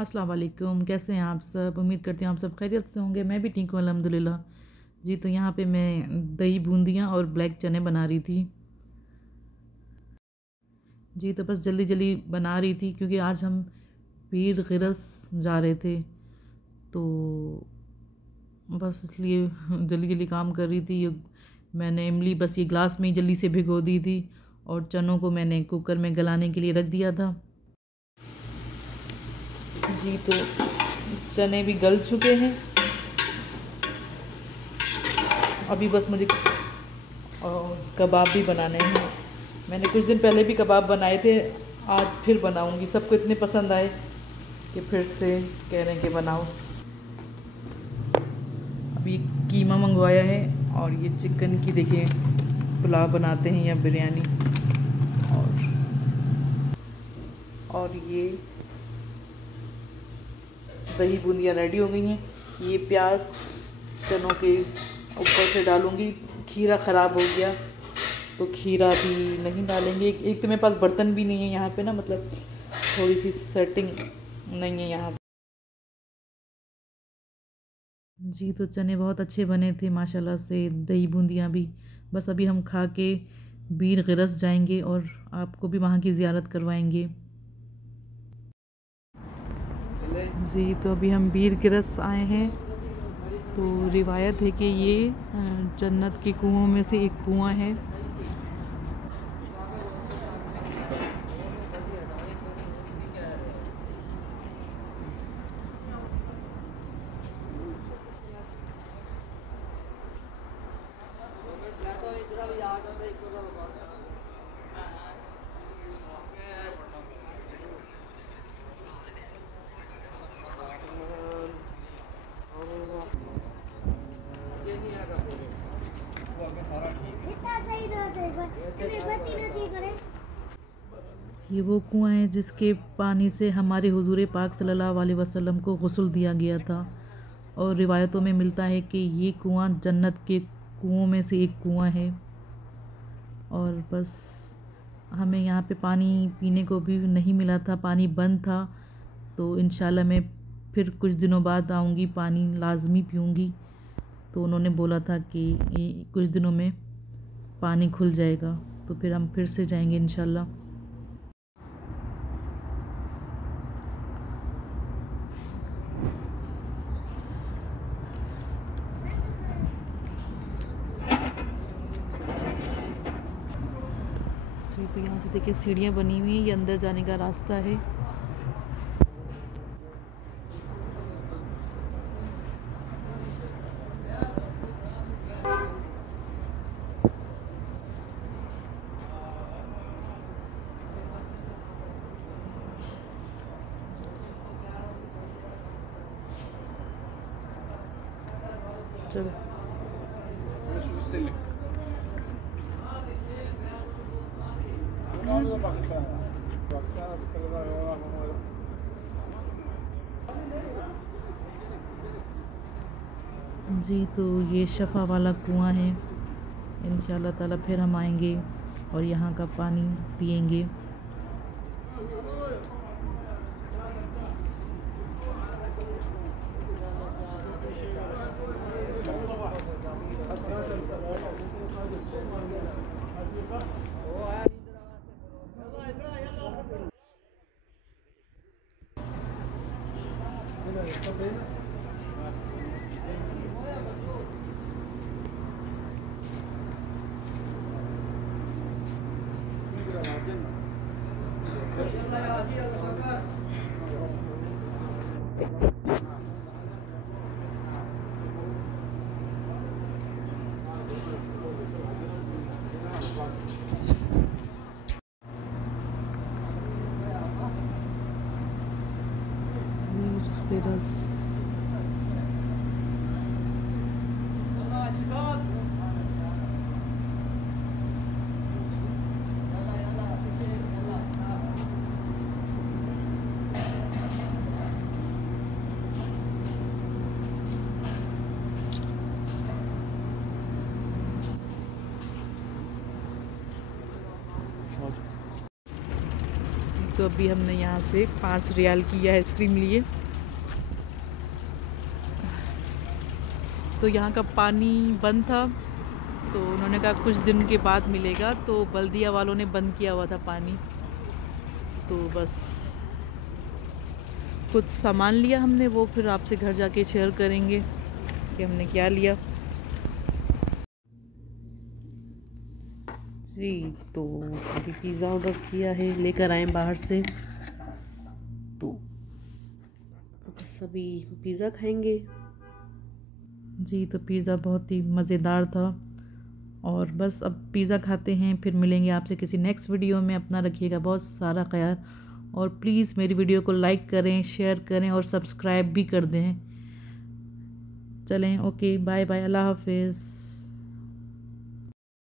अस्सलाम वालेकुम, कैसे हैं आप सब। उम्मीद करती हूँ आप सब खैरियत से होंगे। मैं भी ठीक हूँ अल्हम्दुलिल्लाह जी। तो यहाँ पे मैं दही बूंदियाँ और ब्लैक चने बना रही थी जी। तो बस जल्दी जल्दी बना रही थी क्योंकि आज हम पीर गिरस जा रहे थे, तो बस इसलिए जल्दी जल्दी काम कर रही थी। मैंने इमली बस ये ग्लास में ही जल्दी से भिगो दी थी और चनों को मैंने कुकर में गलाने के लिए रख दिया था जी। तो चने भी गल चुके हैं। अभी बस मुझे कबाब भी बनाने हैं। मैंने कुछ दिन पहले भी कबाब बनाए थे, आज फिर बनाऊंगी। सबको इतने पसंद आए कि फिर से कह रहे हैं कि बनाओ। अभी कीमा मंगवाया है और ये चिकन की देखिए पुलाव बनाते हैं या बिरयानी। और ये दही बूंदियाँ रेडी हो गई हैं। ये प्याज चनों के ऊपर से डालूंगी। खीरा ख़राब हो गया तो खीरा भी नहीं डालेंगे। एक तो मेरे पास बर्तन भी नहीं है यहाँ पे ना, मतलब थोड़ी सी सेटिंग नहीं है यहाँ जी। तो चने बहुत अच्छे बने थे माशाल्लाह से, दही बूंदियाँ भी। बस अभी हम खा के बीर गिरस जाएंगे और आपको भी वहाँ की ज़ियारत करवाएंगे जी। तो अभी हम बीर गिरस आए हैं। तो रिवायत है कि ये जन्नत के कुओं में से एक कुआं है। ये वो कुआं है जिसके पानी से हमारे हुजूर पाक सल्लल्लाहु अलैहि वसल्लम को गुस्ल दिया गया था। और रिवायतों में मिलता है कि ये कुआं जन्नत के कुओं में से एक कुआं है। और बस हमें यहाँ पे पानी पीने को भी नहीं मिला था, पानी बंद था। तो इंशाल्लाह मैं फिर कुछ दिनों बाद आऊँगी, पानी लाजमी पीऊँगी। तो उन्होंने बोला था कि कुछ दिनों में पानी खुल जाएगा, तो फिर हम फिर से जाएंगे इंशाल्लाह। तो यहाँ से देखिए सीढ़ियाँ बनी हुई हैं, ये अंदर जाने का रास्ता है। चलो जी। तो ये शफ़ा वाला कुआं है। इंशाल्लाह ताला फिर हम आएंगे और यहाँ का पानी पिएंगे। तो अभी हमने यहाँ से 5 रियाल की यह आइसक्रीम लिए। तो यहाँ का पानी बंद था, तो उन्होंने कहा कुछ दिन के बाद मिलेगा, तो बल्दिया वालों ने बंद किया हुआ था पानी। तो बस कुछ सामान लिया हमने, वो फिर आपसे घर जाके शेयर करेंगे कि हमने क्या लिया। जी, तो अभी पिज़्ज़ा ऑर्डर किया है, लेकर आए बाहर से, तो बस अभी पिज़्ज़ा खाएंगे। जी, तो पिज़्ज़ा बहुत ही मज़ेदार था। और बस अब पिज़्ज़ा खाते हैं, फिर मिलेंगे आपसे किसी नेक्स्ट वीडियो में। अपना रखिएगा बहुत सारा ख्याल, और प्लीज़ मेरी वीडियो को लाइक करें, शेयर करें और सब्सक्राइब भी कर दें। चलें, ओके, बाय बाय, अल्लाह हाफिज़।